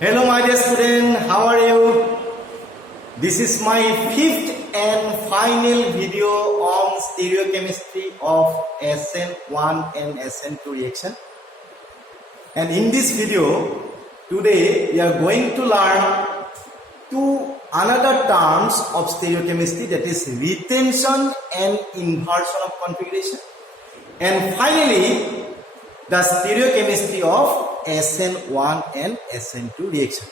Hello my dear student, how are you? This is my fifth and final video on stereochemistry of SN1 and SN2 reaction. And in this video, today we are going to learn two another terms of stereochemistry, that is retention and inversion of configuration. And finally, the stereochemistry of SN1 and SN2 reaction.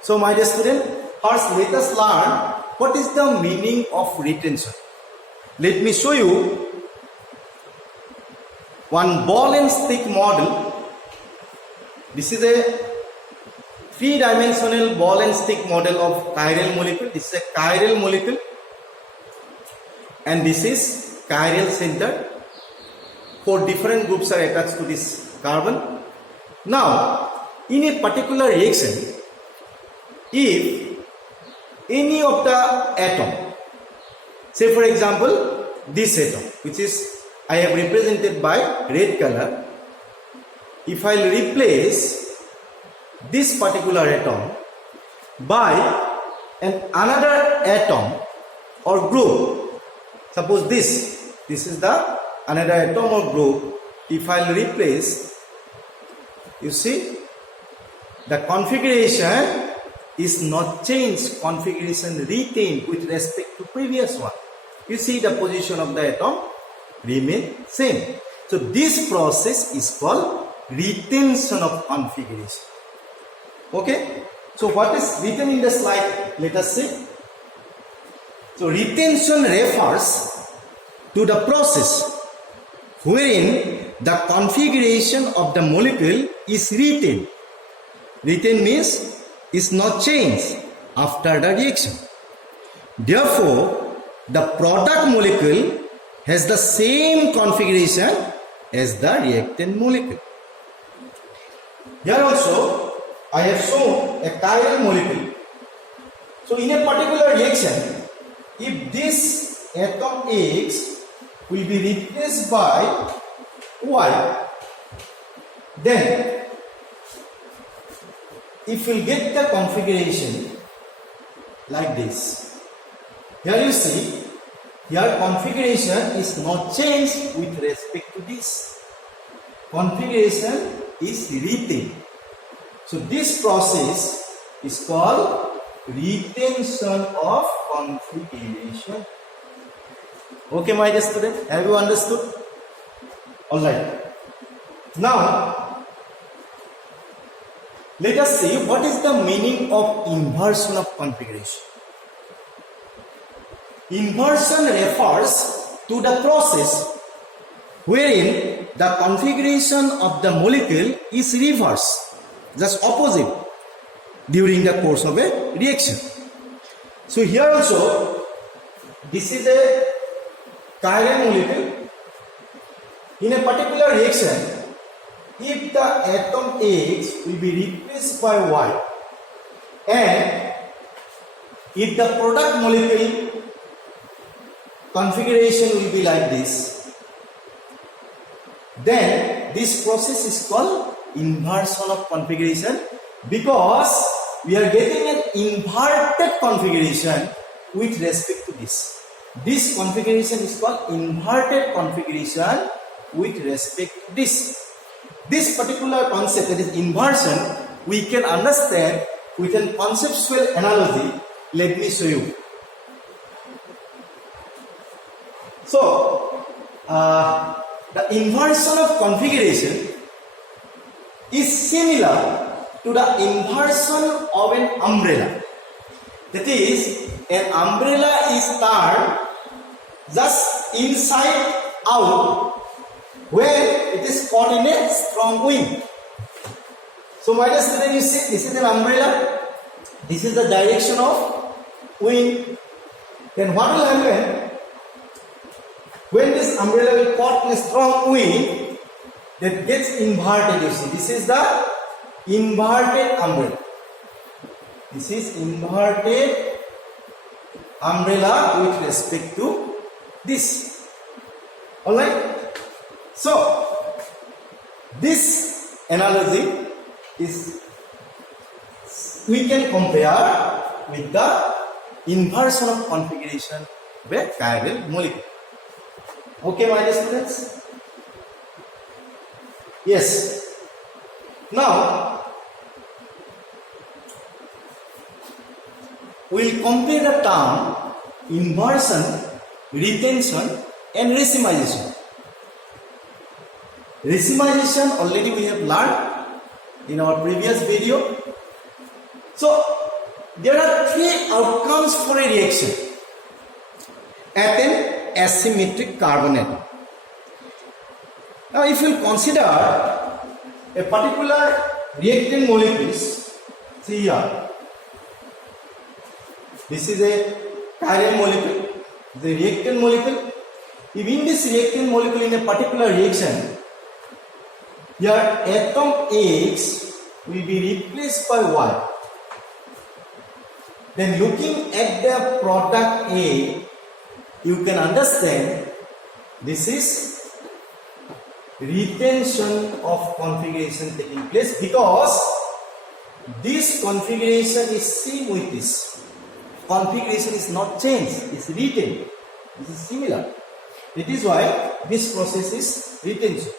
So my dear student, first let us learn what is the meaning of retention. Let me show you one ball and stick model. This is a three-dimensional ball and stick model of chiral molecule. This is a chiral molecule and this is chiral center. Four different groups are attached to this carbon. Now, in a particular reaction, if any of the atom, say for example, this atom, which is I have represented by red color, if I replace this particular atom by another atom or group, suppose this is the another atom or group, if I replace, you see, the configuration is not changed, configuration retained with respect to previous one. You see the position of the atom remain same. So this process is called retention of configuration. Okay. So what is written in the slide? Let us see. So retention refers to the process wherein the configuration of the molecule is retained. Retained means is not changed after the reaction. Therefore, the product molecule has the same configuration as the reactant molecule. Here also, I have shown a chiral molecule. So, in a particular reaction, if this atom X will be replaced by Y, then if we get the configuration like this, here you see, here configuration is not changed with respect to this. Configuration is retained. So this process is called retention of configuration. Okay, my dear student, have you understood? Alright. Now, let us see what is the meaning of inversion of configuration. Inversion refers to the process wherein the configuration of the molecule is reversed, just opposite, during the course of a reaction. So here also, this is a chiral molecule. In a particular reaction, if the atom X will be replaced by Y and if the product molecule configuration will be like this, then this process is called inversion of configuration, because we are getting an inverted configuration with respect to this. This configuration is called inverted configuration with respect to this. This particular concept, that is inversion, we can understand with a conceptual analogy. Let me show you. So, the inversion of configuration is similar to the inversion of an umbrella. That is, an umbrella is turned just inside out when it is caught in a strong wind. So my dear student, you see, this is an umbrella. This is the direction of wind. Then what will happen? When this umbrella will caught in a strong wind, that gets inverted, you see. This is the inverted umbrella. This is inverted umbrella with respect to this. Alright? So, this analogy is we can compare with the inversion of configuration of a chiral molecule. Okay, my dear students? Yes. Now, we will compare the term inversion, retention and racemization. Racemization already we have learned in our previous video. So, there are three outcomes for a reaction at an asymmetric carbon atom. Now, if you consider a particular reactant molecule, see here, this is a chiral molecule, the reactant molecule. If in this reactant molecule in a particular reaction, your atom X will be replaced by Y. Then looking at the product A, you can understand this is retention of configuration taking place because this configuration is same with this. Configuration is not changed, it's retained. This is similar. It is why this process is retention.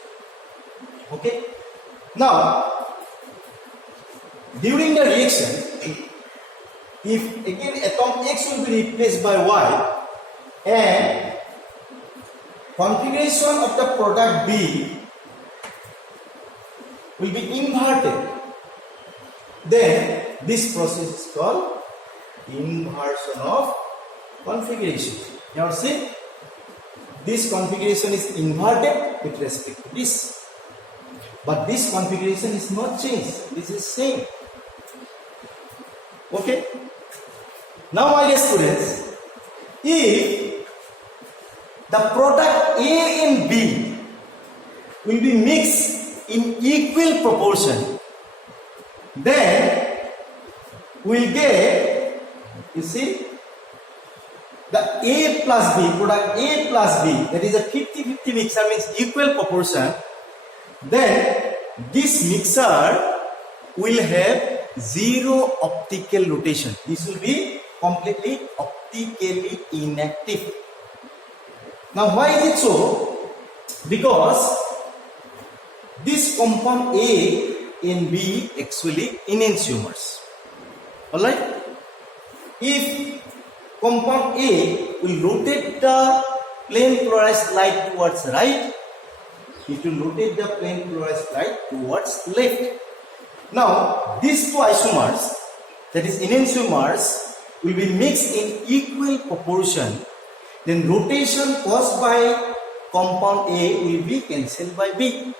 Okay. Now, during the reaction, if again atom X will be replaced by Y and configuration of the product B will be inverted, then this process is called inversion of configuration. Now see, this configuration is inverted with respect to this. But this configuration is not changed. This is same. Okay. Now, my dear students, if the product A and B will be mixed in equal proportion, then we will get, you see, the A plus B, product A plus B, that is a 50-50 mixture, means equal proportion. Then this mixer will have zero optical rotation. This will be completely optically inactive. Now why is it so? Because this compound A and B actually enantiomers. Alright? If compound A will rotate the plane polarized light towards right, it will rotate the plane polarized light towards left. Now, these two isomers, that is enantiomers, will be mixed in equal proportion. Then rotation caused by compound A will be cancelled by B,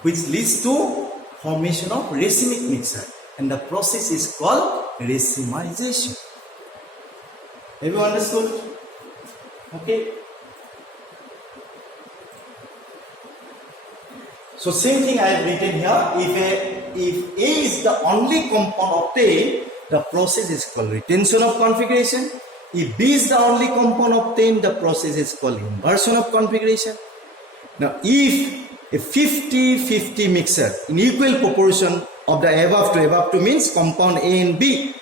which leads to formation of racemic mixture, and the process is called racemization. Have you understood? Okay. So same thing I have written here. If A is the only compound obtained, the process is called retention of configuration. If B is the only compound obtained, the process is called inversion of configuration. Now, if a 50-50 mixture in equal proportion of the above to means compound A and B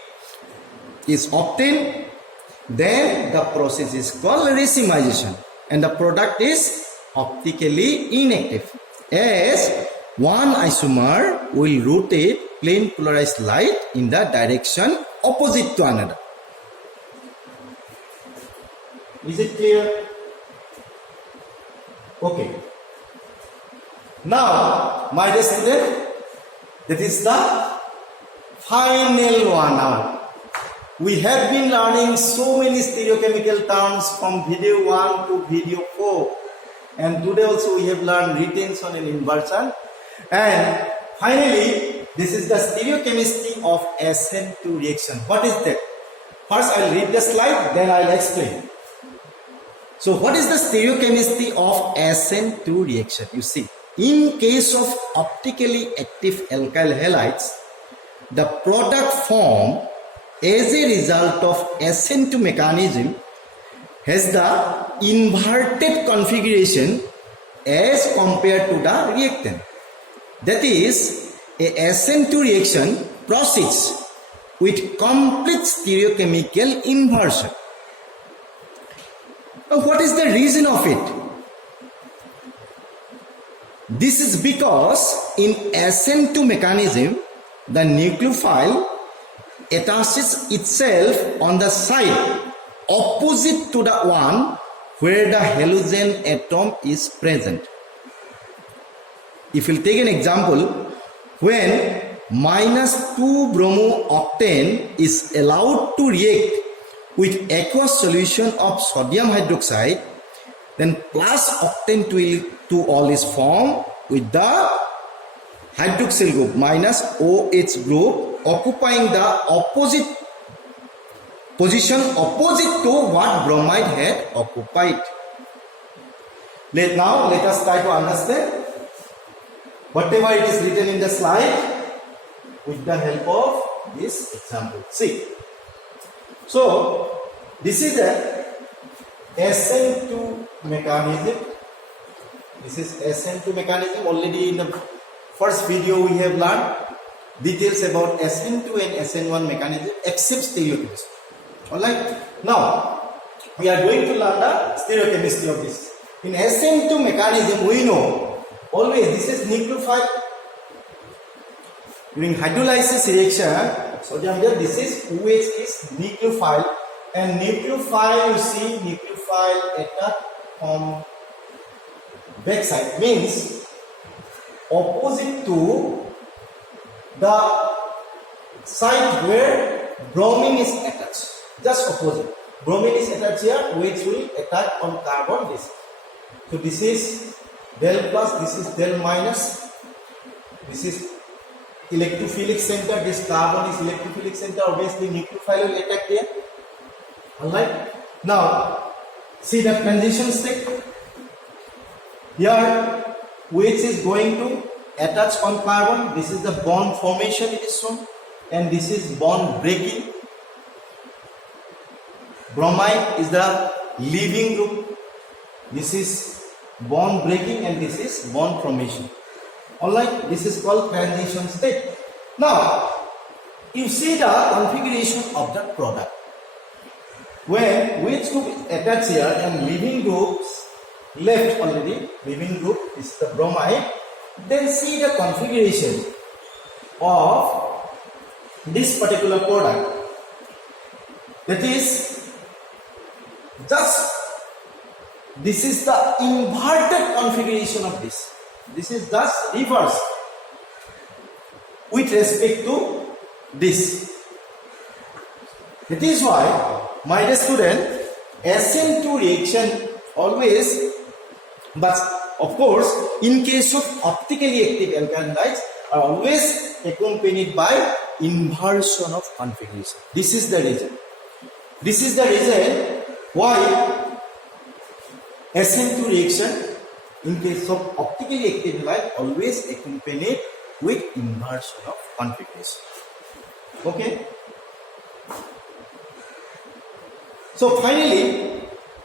is obtained, then the process is called racemization, and the product is optically inactive, as one isomer will rotate plane polarized light in the direction opposite to another. Is it clear? Okay. Now, my dear student, that is the final one now. We have been learning so many stereochemical terms from video 1 to video 4. And today also we have learned retention and inversion. And finally, this is the stereochemistry of SN2 reaction. What is that? First I will read the slide, then I will explain. So what is the stereochemistry of SN2 reaction? You see, in case of optically active alkyl halides, the product formed as a result of SN2 mechanism has the inverted configuration as compared to the reactant. That is, a SN2 reaction proceeds with complete stereochemical inversion. Now, what is the reason of it? This is because in SN2 mechanism, the nucleophile attaches itself on the side opposite to the one where the halogen atom is present. If you take an example, when -2 bromo-octane is allowed to react with aqueous solution of sodium hydroxide, then +octane to all is formed with the hydroxyl group -OH group occupying the opposite position opposite to what bromide had occupied. Now let us try to understand whatever it is written in the slide with the help of this example. See, so this is a SN2 mechanism. This is SN2 mechanism. Already in the first video we have learned details about SN2 and SN1 mechanism except stereochemistry. Alright. Now we are going to learn the stereochemistry of this. In SN2 mechanism we know always this is nucleophile. During hydrolysis reaction, sodium here, this is OH is nucleophile, and nucleophile, you see nucleophile attack from backside means opposite to the side where bromine is attached. Just opposite. Bromine is attached here, which will attack on carbon this. So this is del plus, this is del minus, this is electrophilic center, this carbon is electrophilic center, obviously nucleophile will attack here. Alright. Now see the transition state. Here which is going to attach on carbon, this is the bond formation it is shown, and this is bond breaking. Bromide is the leaving group, this is bond breaking, and this is bond formation. Alright, this is called transition state. Now you see the configuration of the product. When which group is attached here and leaving groups left already, leaving group is the bromide, then see the configuration of this particular product. That is just this is the inverted configuration of this. This is thus reverse with respect to this. That is why, my dear student, SN2 reaction always, but of course, in case of optically active alkyl halides, are always accompanied by inversion of configuration. This is the reason. This is the reason why SN2 reaction in case of optically active halide always accompanied with inversion of configuration. Okay. So finally,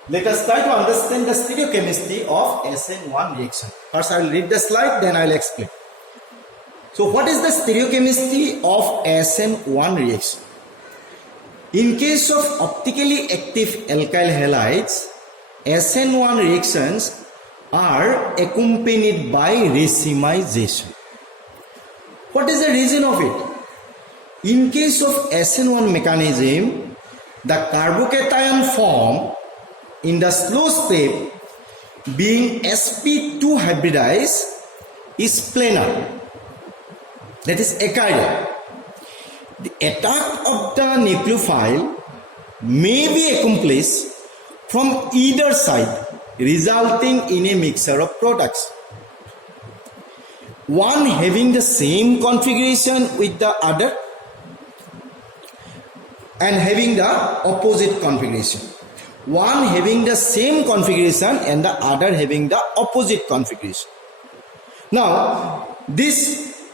let us try to understand the stereochemistry of SN1 reaction. First I will read the slide, then I will explain. So what is the stereochemistry of SN1 reaction? In case of optically active alkyl halides, SN1 reactions are accompanied by racemization. What is the reason of it? In case of SN1 mechanism, the carbocation form in the slow step being sp2 hybridized is planar, that is achiral. The attack of the nucleophile may be accomplished from either side, resulting in a mixture of products, one having the same configuration with the other and having the opposite configuration, one having the same configuration and the other having the opposite configuration. Now this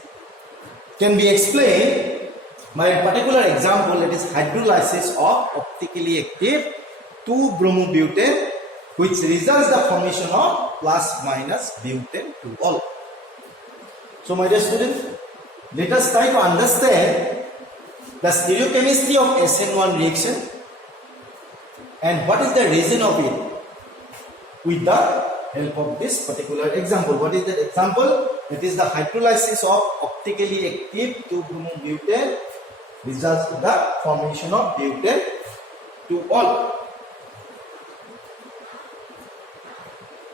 can be explained by a particular example, that is hydrolysis of optically active 2-bromobutane, which results the formation of plus minus butane 2-ol. So my dear students, let us try to understand the stereochemistry of SN1 reaction and what is the reason of it with the help of this particular example. What is that example? It is the hydrolysis of optically active 2-bromobutane results in the formation of butane 2-ol.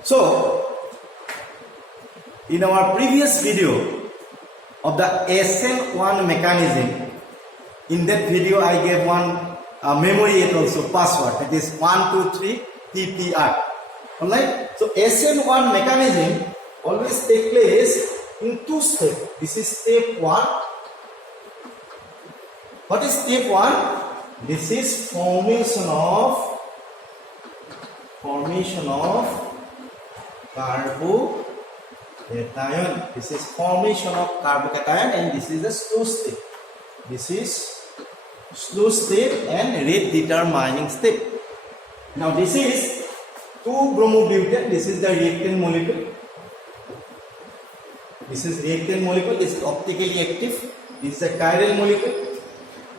So, in our previous video of the SN1 mechanism, in that video I gave one memory aid also password, that is 123 PPR. Alright, so SN1 mechanism always take place in two steps. This is step 1. What is step 1? This is formation of carbocation. This is formation of carbocation and this is a slow step. This is slow step and rate determining step. Now this is 2-bromobutane. This is the reactant molecule. This is reactant molecule. This is optically active. This is a chiral molecule.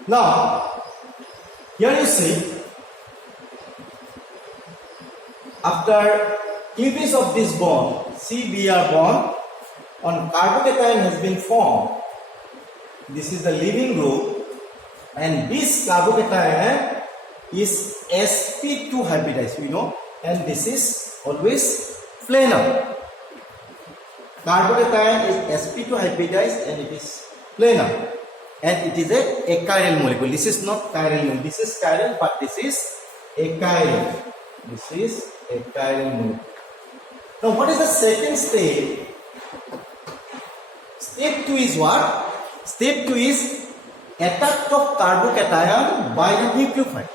Now here you see, after cleavage of this bond, CBr bond on carbocation has been formed. This is the leaving group, and this carbocation is sp2 hybridized, you know, and this is always planar. Carbocation is sp2 hybridized and it is planar, and it is a chiral molecule. This is not chiral molecule. This is chiral, but this is a chiral. This is a chiral molecule. Now, what is the second step? Step 2 is what? Step 2 is attack of carbocation by the nucleophile.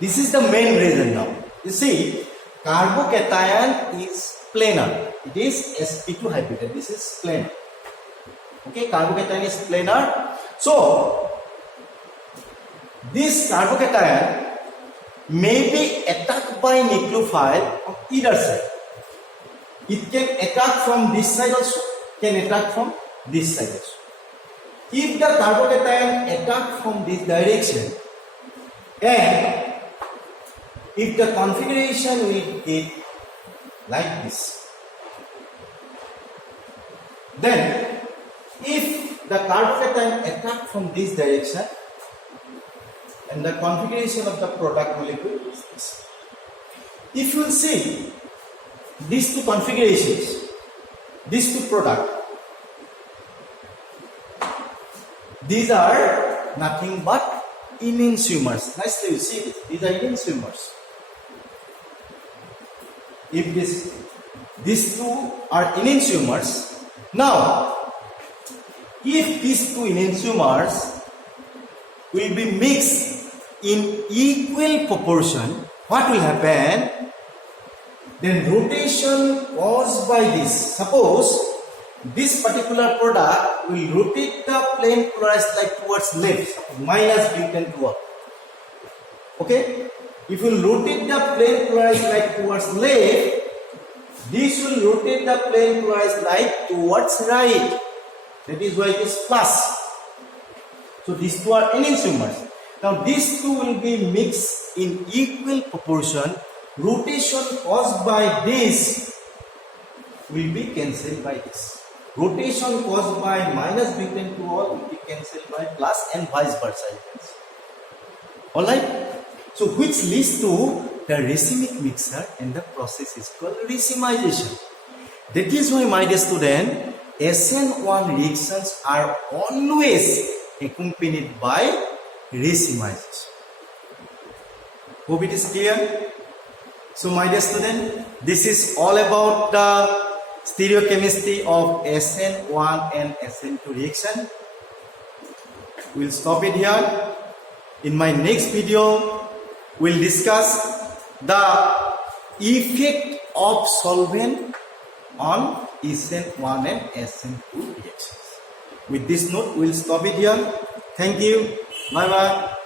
This is the main reason now. You see, carbocation is planar. It is sp2 hybridized. This is planar. Okay, carbocation is planar. So, this carbocation may be attacked by nucleophile on either side. It can attack from this side also, can attack from this side also. If the carbocation attack from this direction, and if the configuration will get like this, then if the carbocation attack from this direction, and the configuration of the product molecule is this. If you will see these two configurations, these two products, these are nothing but enantiomers. Nicely you see this. These are enantiomers. If these two are enantiomers, now if these two enantiomers will be mixed in equal proportion, what will happen? Then rotation caused by this. Suppose this particular product will rotate the plane polarized like towards left, minus butane toward. Okay? If you rotate the plane polarized like towards left, this will rotate the plane polarized like towards right. That is why it is plus. So these two are enantiomers. Now these two will be mixed in equal proportion. Rotation caused by this will be cancelled by this. Rotation caused by minus butane 2-ol will be cancelled by plus, and vice versa. Alright? So which leads to the racemic mixture, and the process is called racemization. That is why, my dear student, SN1 reactions are always accompanied by racemization. Hope it is clear. So, my dear student, this is all about the stereochemistry of SN1 and SN2 reaction. We'll stop it here. In my next video, we'll discuss the effect of solvent on SN1 and SN2 reactions. With this note, we'll stop it here. Thank you. Bye bye.